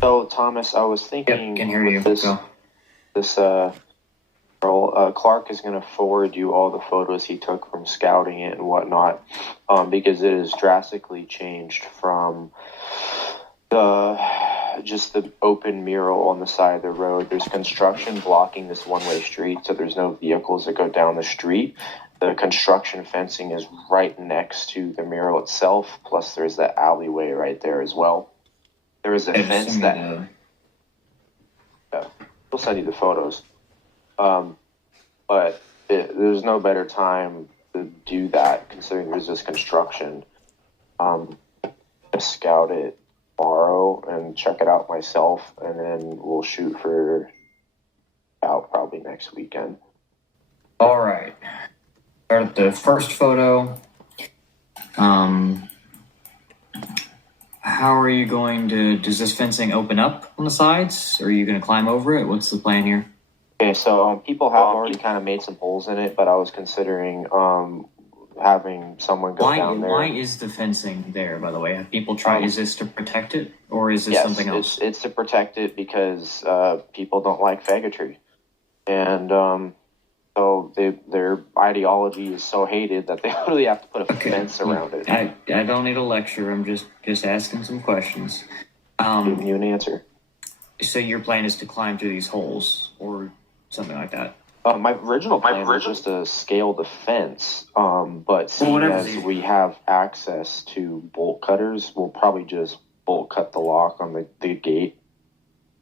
So, Thomas, I was thinking Can hear you. with this, Go. this role, Clark is going to forward you all the photos he took from scouting it and whatnot, because it has drastically changed from the just the open mural on the side of the road. There's construction blocking this one-way street, so there's no vehicles that go down the street. The construction fencing is right next to the mural itself, plus there's that alleyway right there as well. There is a fence that we'll send you the photos. But there's no better time to do that considering there's this construction. Scout it tomorrow and check it out myself, and then we'll shoot for out probably next weekend. All right. Start at the first photo. How are you going to? Does this fencing open up on the sides, or are you going to climb over it? What's the plan here? Okay, so people have already kind of made some holes in it, but I was considering having someone go down there. Why is the fencing there, by the way? Have people tried? Is this to protect it, or is this something else? It's to protect it because people don't like faggotry, and so their ideology is so hated that they literally have to put a fence around it. I don't need a lecture. I'm just asking some questions. Giving you an answer. So your plan is to climb through these holes, or something like that? My original plan was just to scale the fence, but seeing as we have access to bolt cutters, we'll probably just bolt cut the lock on the gate.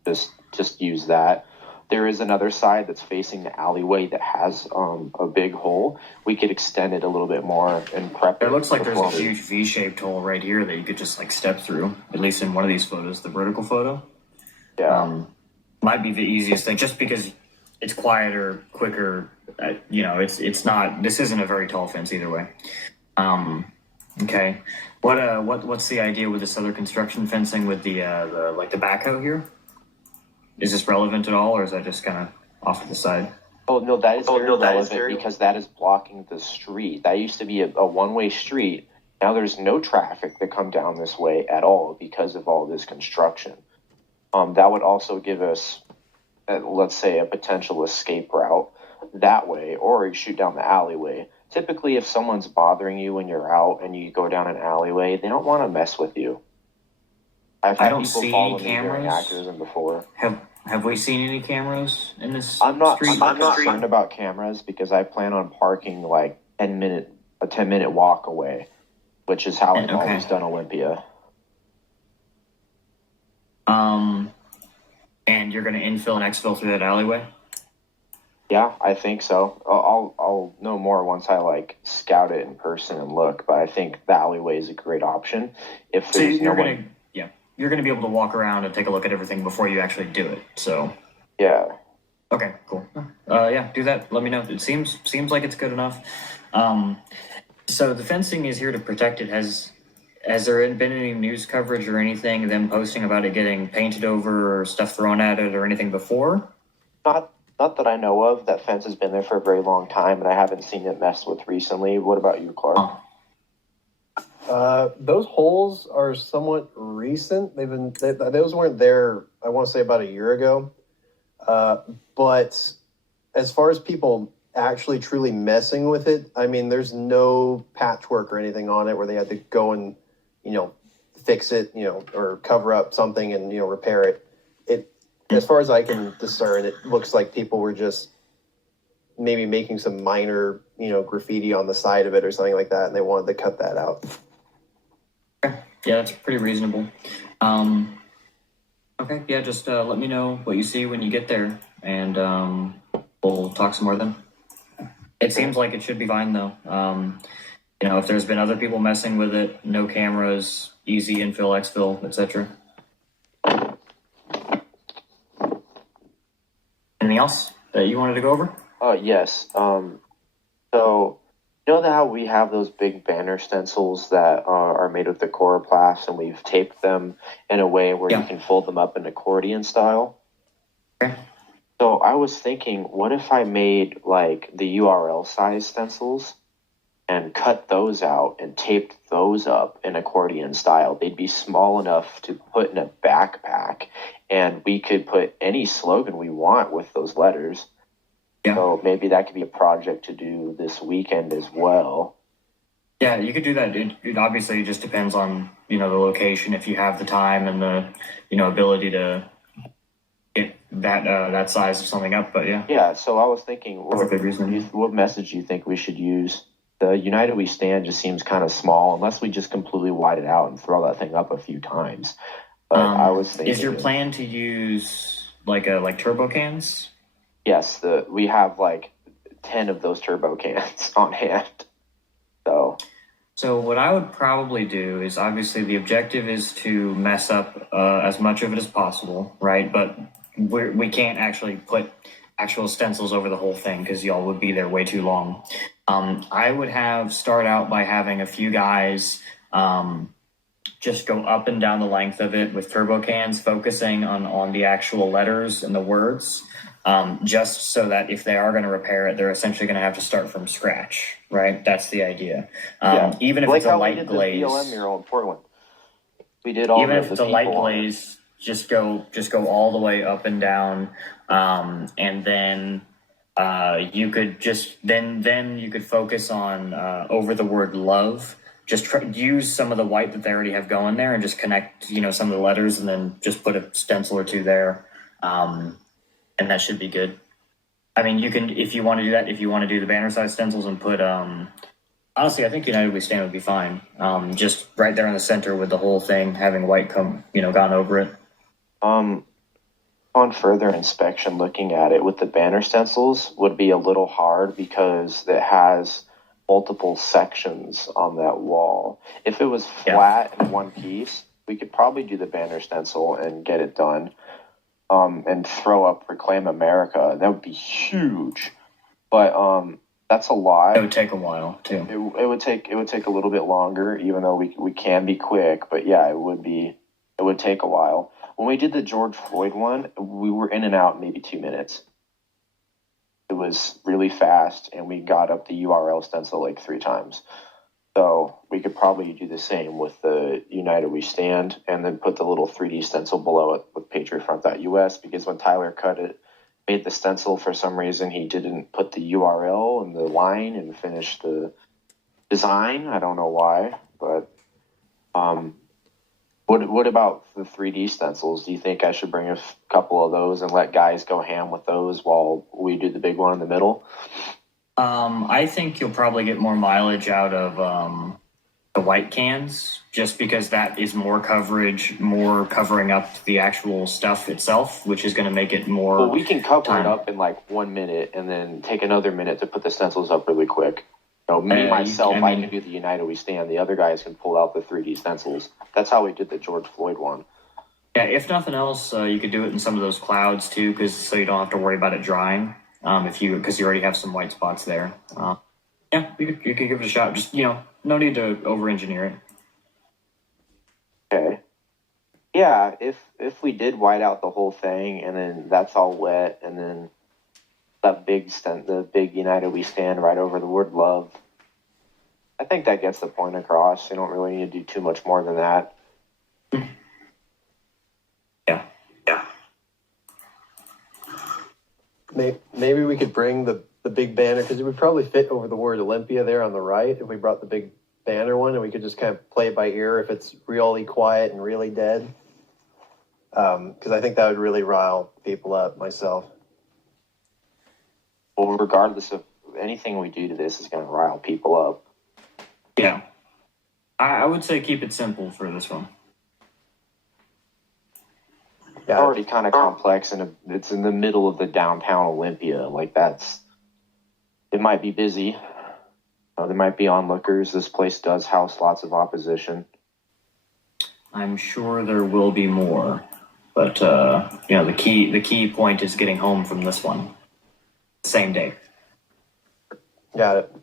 Just use that. There is another side that's facing the alleyway that has a big hole. We could extend it a little bit more and prep it. It looks like there's a huge V-shaped hole right here that you could just like step through, at least in one of these photos, the vertical photo. Yeah. Might be the easiest thing, just because it's quieter, quicker. It's not. This isn't a very tall fence either way. Okay. What's the idea with this other construction fencing with the backhoe here? Is this relevant at all, or is that just kind of off to the side? Oh no, that is very relevant because that is blocking the street. That used to be a one-way street. Now there's no traffic that come down this way at all because of all this construction. That would also give us, let's say, a potential escape route that way, or you shoot down the alleyway. Typically, if someone's bothering you when you're out and you go down an alleyway, they don't want to mess with you. I've had people follow me during activism before. Have we seen any cameras in this street? I'm not concerned about cameras because I plan on parking like a 10-minute walk away, which is how I've always done Olympia. And you're going to infill and exfil through that alleyway? Yeah, I think so. I'll know more once I scout it in person and look, but I think the alleyway is a great option. If there's you're going to be able to walk around and take a look at everything before you actually do it. So yeah. Okay, cool. Do that. Let me know. It seems like it's good enough. So the fencing is here to protect it. Has there been any news coverage or anything, them posting about it getting painted over or stuff thrown at it or anything before? Not that I know of. That fence has been there for a very long time, and I haven't seen it messed with recently. What about you, Clark? Those holes are somewhat recent. Those weren't there, I want to say, about a year ago. But as far as people actually truly messing with it, I mean, there's no patchwork or anything on it where they had to go and, fix it, or cover up something and, repair it. As far as I can discern, it looks like people were just maybe making some minor, graffiti on the side of it or something like that, and they wanted to cut that out. Yeah, that's pretty reasonable. Okay, yeah, just let me know what you see when you get there, and we'll talk some more then. It seems like it should be fine, though. If there's been other people messing with it, no cameras, easy infill, exfill, etc. Anything else that you wanted to go over? Yes. So, how we have those big banner stencils that are made with the coroplast, and we've taped them in a way where you can fold them up in accordion style? Okay. So I was thinking, what if I made the URL size stencils, and cut those out and taped those up in accordion style. They'd be small enough to put in a backpack, and we could put any slogan we want with those letters. Yeah. So maybe that could be a project to do this weekend as well. Yeah, you could do that. It obviously just depends on, the location, if you have the time and the, ability to get that size of something up. But yeah. Yeah, so I was thinking, reason. what message do you think we should use? The United We Stand just seems kind of small, unless we just completely wide it out and throw that thing up a few times. But I was thinking, is your plan to use like turbo cans? Yes, we have like 10 of those turbo cans on hand. So what I would probably do is, obviously the objective is to mess up as much of it as possible, right? But we can't actually put actual stencils over the whole thing because y'all would be there way too long. I would start out by having a few guys just go up and down the length of it with turbo cans, focusing on the actual letters and the words. Just so that if they are going to repair it, they're essentially going to have to start from scratch, right? That's the idea. Even if it's a light glaze, the BLM mural in Portland, we did all. Even if it's a light glaze, just go all the way up and down, and then you could then you could focus on over the word love. Just use some of the white that they already have going there, and just connect some of the letters, and then just put a stencil or two there. And that should be good. I mean, you can, if you want to do that, if you want to do the banner size stencils and put, honestly, I think United We Stand would be fine. Just right there in the center with the whole thing, having white gone over it. On further inspection, looking at it with the banner stencils would be a little hard because it has multiple sections on that wall. If it was flat in one piece, we could probably do the banner stencil and get it done. And throw up Reclaim America. That would be huge. But that's a lot. It would take a while too. It would take a little bit longer, even though we can be quick. But yeah, it would take a while. When we did the George Floyd one, we were in and out in maybe 2 minutes. It was really fast, and we got up the URL stencil like 3 times. So we could probably do the same with the United We Stand, and then put the little 3D stencil below it with patriotfront.us, because when Tyler made the stencil, for some reason he didn't put the URL and the line and finish the design. I don't know why, but what about the 3D stencils? Do you think I should bring a couple of those and let guys go ham with those while we do the big one in the middle? I think you'll probably get more mileage out of the white cans, just because that is more coverage, more covering up the actual stuff itself, which is going to make it more. Well, we can cover it up in like 1 minute and then take another minute to put the stencils up really quick. I can do the United We Stand. The other guys can pull out the 3D stencils. That's how we did the George Floyd one. Yeah, if nothing else, you could do it in some of those clouds too, so you don't have to worry about it drying. Because you already have some white spots there. Yeah, you could give it a shot. Just, no need to over-engineer it. Okay. Yeah, if we did white out the whole thing, and then that's all wet, and then the big United We Stand right over the word love, I think that gets the point across. You don't really need to do too much more than that. Yeah. Maybe we could bring the big banner, because it would probably fit over the word Olympia there on the right if we brought the big banner one, and we could just kind of play it by ear if it's really quiet and really dead. Because I think that would really rile people up, myself. Well, regardless of anything we do to this is going to rile people up. Yeah. I would say keep it simple for this one. Yeah. It's already kind of complex, and it's in the middle of the downtown Olympia. Like, it might be busy. There might be onlookers. This place does house lots of opposition. I'm sure there will be more, but the key point is getting home from this one. Same day. Got it.